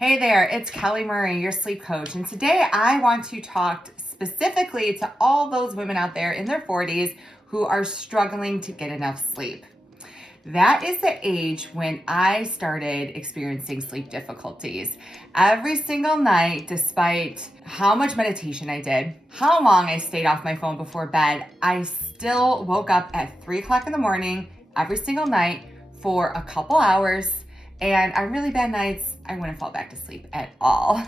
Hey there, it's Kelly Murray, your sleep coach, and today I want to talk specifically to all those women out there in their 40s who are struggling to get enough sleep. That is the age when I started experiencing sleep difficulties. Every single night, despite how much meditation I did, how long I stayed off my phone before bed, I still woke up at 3 o'clock in the morning every single night for a couple hours. And on really bad nights, I wouldn't fall back to sleep at all.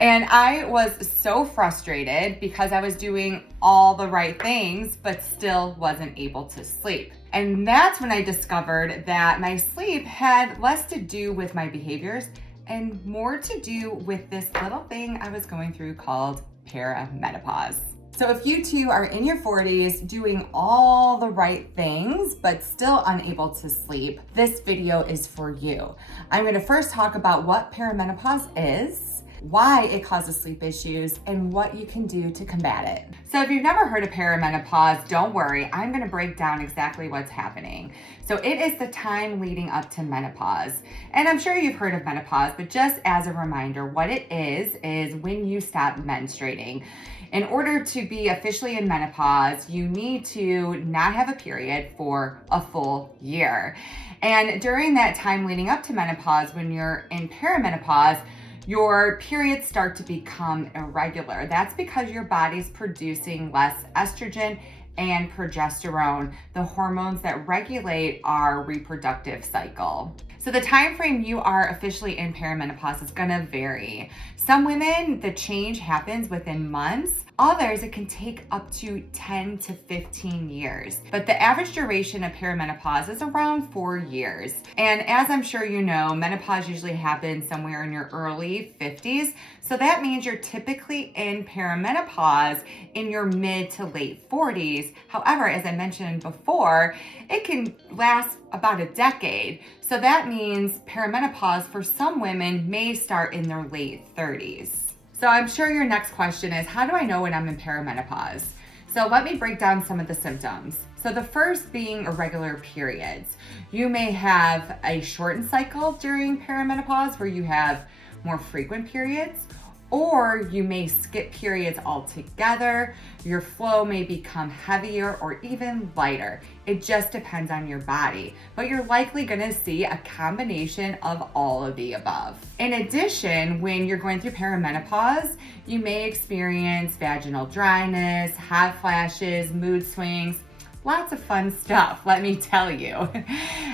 And I was so frustrated because I was doing all the right things, but still wasn't able to sleep. And that's when I discovered that my sleep had less to do with my behaviors and more to do with this little thing I was going through called perimenopause. So if you too are in your 40s doing all the right things, but still unable to sleep, this video is for you. I'm gonna first talk about what perimenopause is, why it causes sleep issues, and what you can do to combat it. So if you've never heard of perimenopause, don't worry, I'm gonna break down exactly what's happening. So it is the time leading up to menopause. And I'm sure you've heard of menopause, but just as a reminder, what it is when you stop menstruating. In order to be officially in menopause, you need to not have a period for a full year. And during that time leading up to menopause, when you're in perimenopause, your periods start to become irregular. That's because your body's producing less estrogen and progesterone, the hormones that regulate our reproductive cycle. So the time frame you are officially in perimenopause is gonna vary. Some women, the change happens within months. Others, it can take up to 10 to 15 years. But the average duration of perimenopause is around 4 years. And as I'm sure you know, menopause usually happens somewhere in your early 50s. So that means you're typically in perimenopause in your mid to late 40s. However, as I mentioned before, it can last about a decade. So that means perimenopause for some women may start in their late 30s. So I'm sure your next question is, how do I know when I'm in perimenopause? So let me break down some of the symptoms. So the first being irregular periods. You may have a shortened cycle during perimenopause where you have more frequent periods, or you may skip periods altogether. Your flow may become heavier or even lighter. It just depends on your body, but you're likely gonna see a combination of all of the above. In addition, when you're going through perimenopause, you may experience vaginal dryness, hot flashes, mood swings, lots of fun stuff, let me tell you.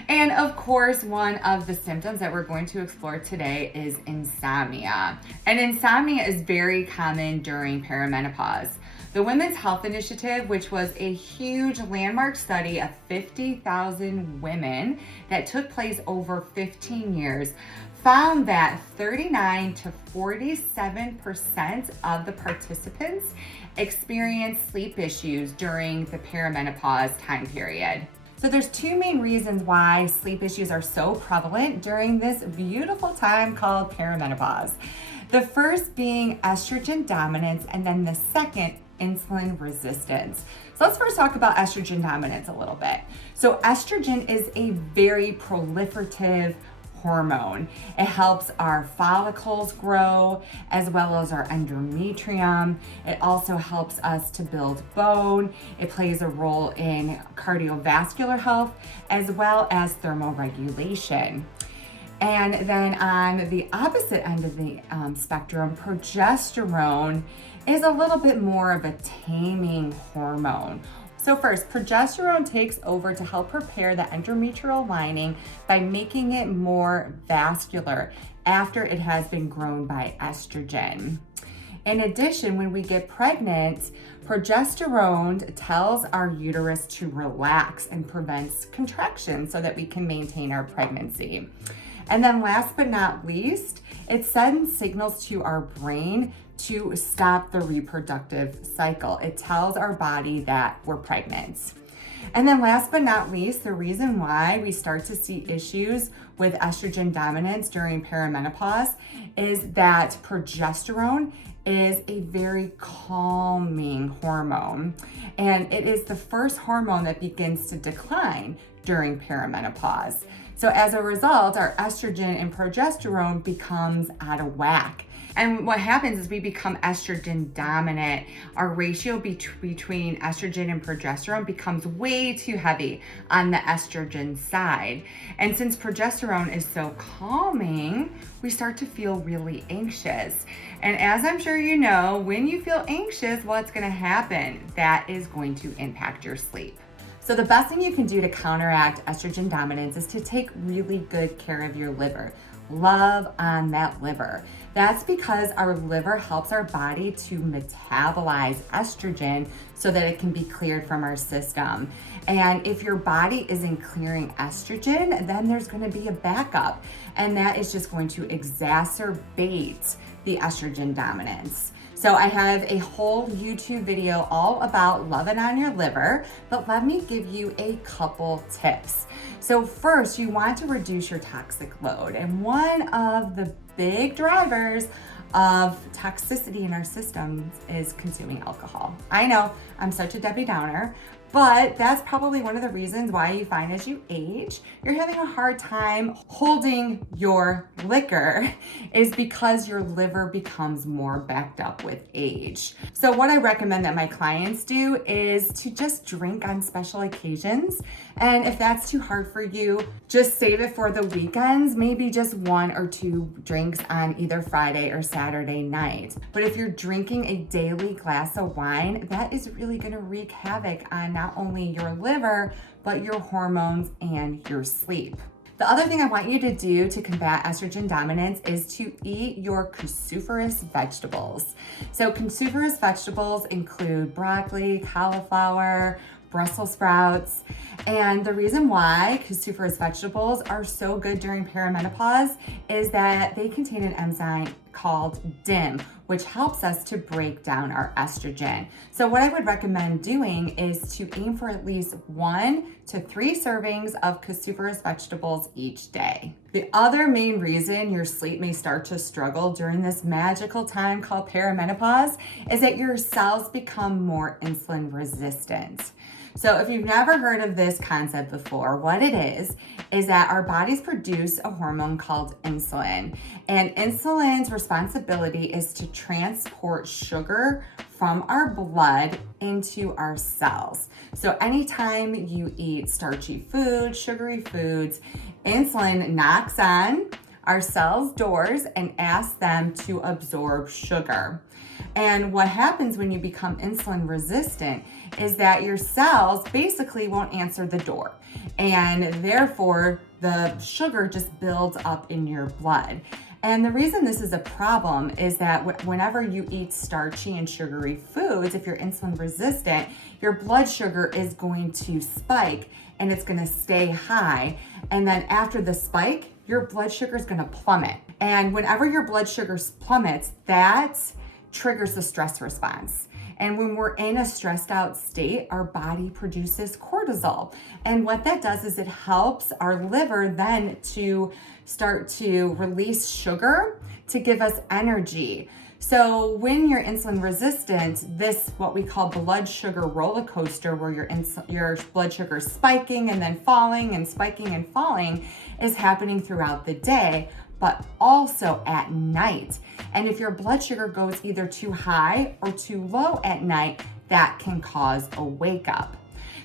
And of course, one of the symptoms that we're going to explore today is insomnia. And insomnia is very common during perimenopause. The Women's Health Initiative, which was a huge landmark study of 50,000 women that took place over 15 years, found that 39 to 47% of the participants experienced sleep issues during the perimenopause time period. So there's two main reasons why sleep issues are so prevalent during this beautiful time called perimenopause. The first being estrogen dominance, and then the second, insulin resistance. So let's first talk about estrogen dominance a little bit. So estrogen is a very proliferative hormone. It helps our follicles grow as well as our endometrium. It also helps us to build bone. It plays a role in cardiovascular health as well as thermoregulation. And then on the opposite end of the spectrum, progesterone is a little bit more of a taming hormone. So first, progesterone takes over to help prepare the endometrial lining by making it more vascular after it has been grown by estrogen. In addition, when we get pregnant, progesterone tells our uterus to relax and prevents contraction so that we can maintain our pregnancy. And then last but not least, it sends signals to our brain to stop the reproductive cycle. It tells our body that we're pregnant. And then last but not least, the reason why we start to see issues with estrogen dominance during perimenopause is that progesterone is a very calming hormone. And it is the first hormone that begins to decline during perimenopause. So as a result, our estrogen and progesterone becomes out of whack. And what happens is we become estrogen dominant. Our ratio between estrogen and progesterone becomes way too heavy on the estrogen side. And since progesterone is so calming, we start to feel really anxious. And as I'm sure you know, when you feel anxious, what's gonna happen? That is going to impact your sleep. So the best thing you can do to counteract estrogen dominance is to take really good care of your liver. Love on that liver. That's because our liver helps our body to metabolize estrogen so that it can be cleared from our system. And if your body isn't clearing estrogen, then there's going to be a backup, and that is just going to exacerbate the estrogen dominance. So I have a whole YouTube video all about loving on your liver, but let me give you a couple tips. So first, you want to reduce your toxic load. And one of the big drivers of toxicity in our systems is consuming alcohol. I know, I'm such a Debbie Downer, but that's probably one of the reasons why you find as you age, you're having a hard time holding your liquor, is because your liver becomes more backed up with age. So what I recommend that my clients do is to just drink on special occasions. And if that's too hard for you, just save it for the weekends, maybe just 1 or 2 drinks on either Friday or Saturday night. But if you're drinking a daily glass of wine, that is really gonna wreak havoc on not only your liver, but your hormones and your sleep. The other thing I want you to do to combat estrogen dominance is to eat your cruciferous vegetables. So cruciferous vegetables include broccoli, cauliflower, Brussels sprouts. And the reason why cruciferous vegetables are so good during perimenopause is that they contain an enzyme called DIM, which helps us to break down our estrogen. So what I would recommend doing is to aim for at least 1 to 3 servings of cruciferous vegetables each day. The other main reason your sleep may start to struggle during this magical time called perimenopause is that your cells become more insulin resistant. So if you've never heard of this concept before, what it is that our bodies produce a hormone called insulin. And insulin's responsibility is to transport sugar from our blood into our cells. So anytime you eat starchy foods, sugary foods, insulin knocks on our cells' doors and asks them to absorb sugar. And what happens when you become insulin resistant is that your cells basically won't answer the door. And therefore, the sugar just builds up in your blood. And the reason this is a problem is that whenever you eat starchy and sugary foods, if you're insulin resistant, your blood sugar is going to spike and it's going to stay high. And then after the spike, your blood sugar is going to plummet. And whenever your blood sugar plummets, that triggers the stress response. And when we're in a stressed out state, our body produces cortisol. And what that does is it helps our liver then to start to release sugar to give us energy. So when you're insulin resistant, this what we call blood sugar roller coaster, where your blood sugar is spiking and then falling and spiking and falling, is happening throughout the day, but also at night. And if your blood sugar goes either too high or too low at night, that can cause a wake up.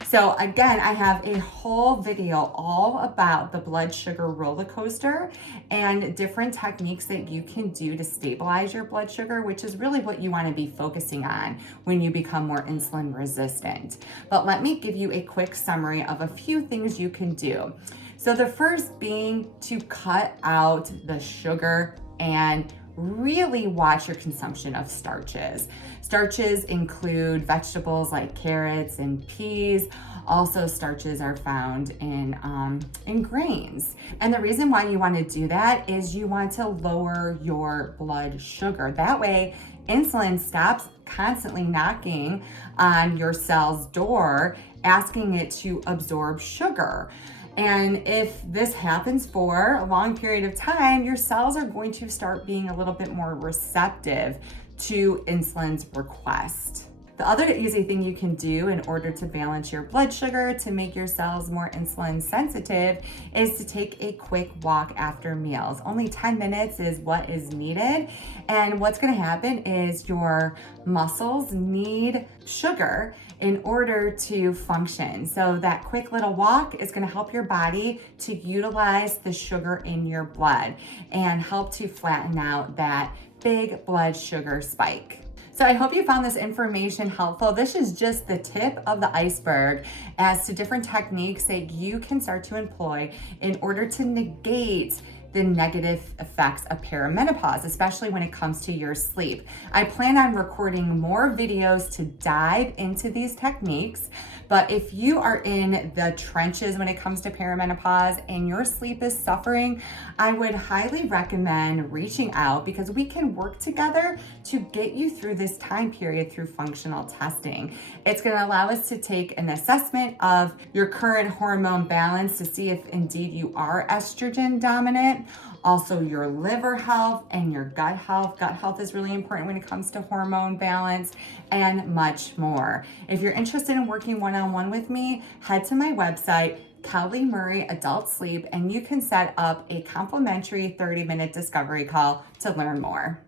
So again, I have a whole video all about the blood sugar roller coaster and different techniques that you can do to stabilize your blood sugar, which is really what you want to be focusing on when you become more insulin resistant. But let me give you a quick summary of a few things you can do. So the first being to cut out the sugar and really watch your consumption of starches. Starches include vegetables like carrots and peas. Also, starches are found in grains. And the reason why you want to do that is you want to lower your blood sugar. That way, insulin stops constantly knocking on your cell's door, asking it to absorb sugar. And if this happens for a long period of time, your cells are going to start being a little bit more receptive to insulin's request. The other easy thing you can do in order to balance your blood sugar to make your cells more insulin sensitive is to take a quick walk after meals. Only 10 minutes is what is needed. And what's going to happen is your muscles need sugar in order to function. So that quick little walk is going to help your body to utilize the sugar in your blood and help to flatten out that big blood sugar spike. So I hope you found this information helpful. This is just the tip of the iceberg as to different techniques that you can start to employ in order to negate the negative effects of perimenopause, especially when it comes to your sleep. I plan on recording more videos to dive into these techniques, but if you are in the trenches when it comes to perimenopause and your sleep is suffering, I would highly recommend reaching out because we can work together to get you through this time period through functional testing. It's going to allow us to take an assessment of your current hormone balance to see if indeed you are estrogen dominant. Also your liver health and your gut health. Gut health is really important when it comes to hormone balance and much more. If you're interested in working one-on-one with me, head to my website, Kelly Murray Adult Sleep, and you can set up a complimentary 30-minute discovery call to learn more.